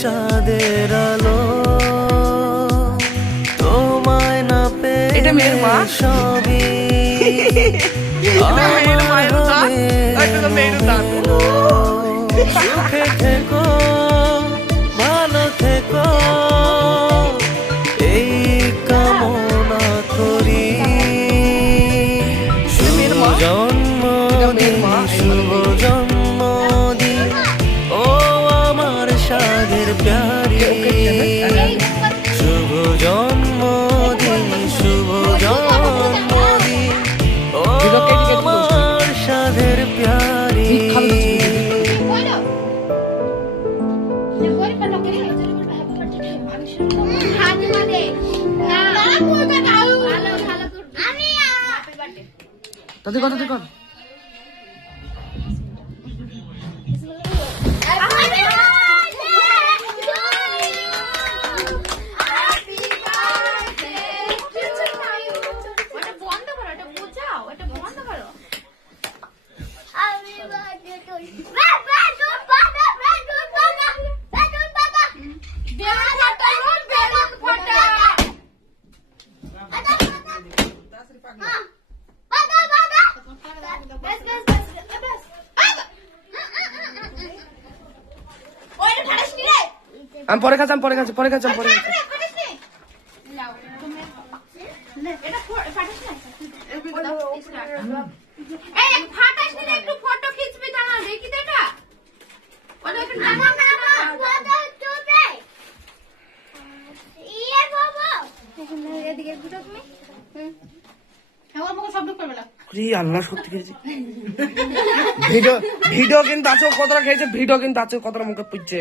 চাঁদের আলো তোমায় না পেলে সবই সুখে থেকো ভালো থেকো এই কামনা করি শুভ জন্মদিন শুভ জন্মদিন ও আমার সাধের প্যারি শুভ জন্মদিন শুভ জন্মদিন ও আমার সাধের প্যারি তাতে কথা কর আমি পরে খাচ্ছি আল্লাহ সত্যি খেয়েছি ভিডিও কিন্তু আছে কতটা খেয়েছে ভিডিও কিন্তু আছে কতটা মুখে পুজছে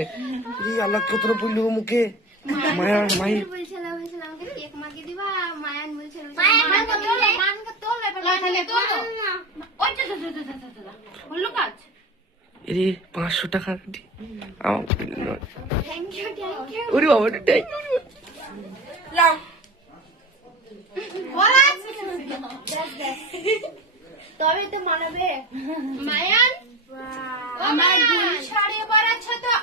আল্লাহ কতটা পুজল মুখে মায়া মাই এরে 500 টাকা ওরে বাবা তবে তো মানাবে মায়ান আমার শাড়ি পরাচ্ছ তো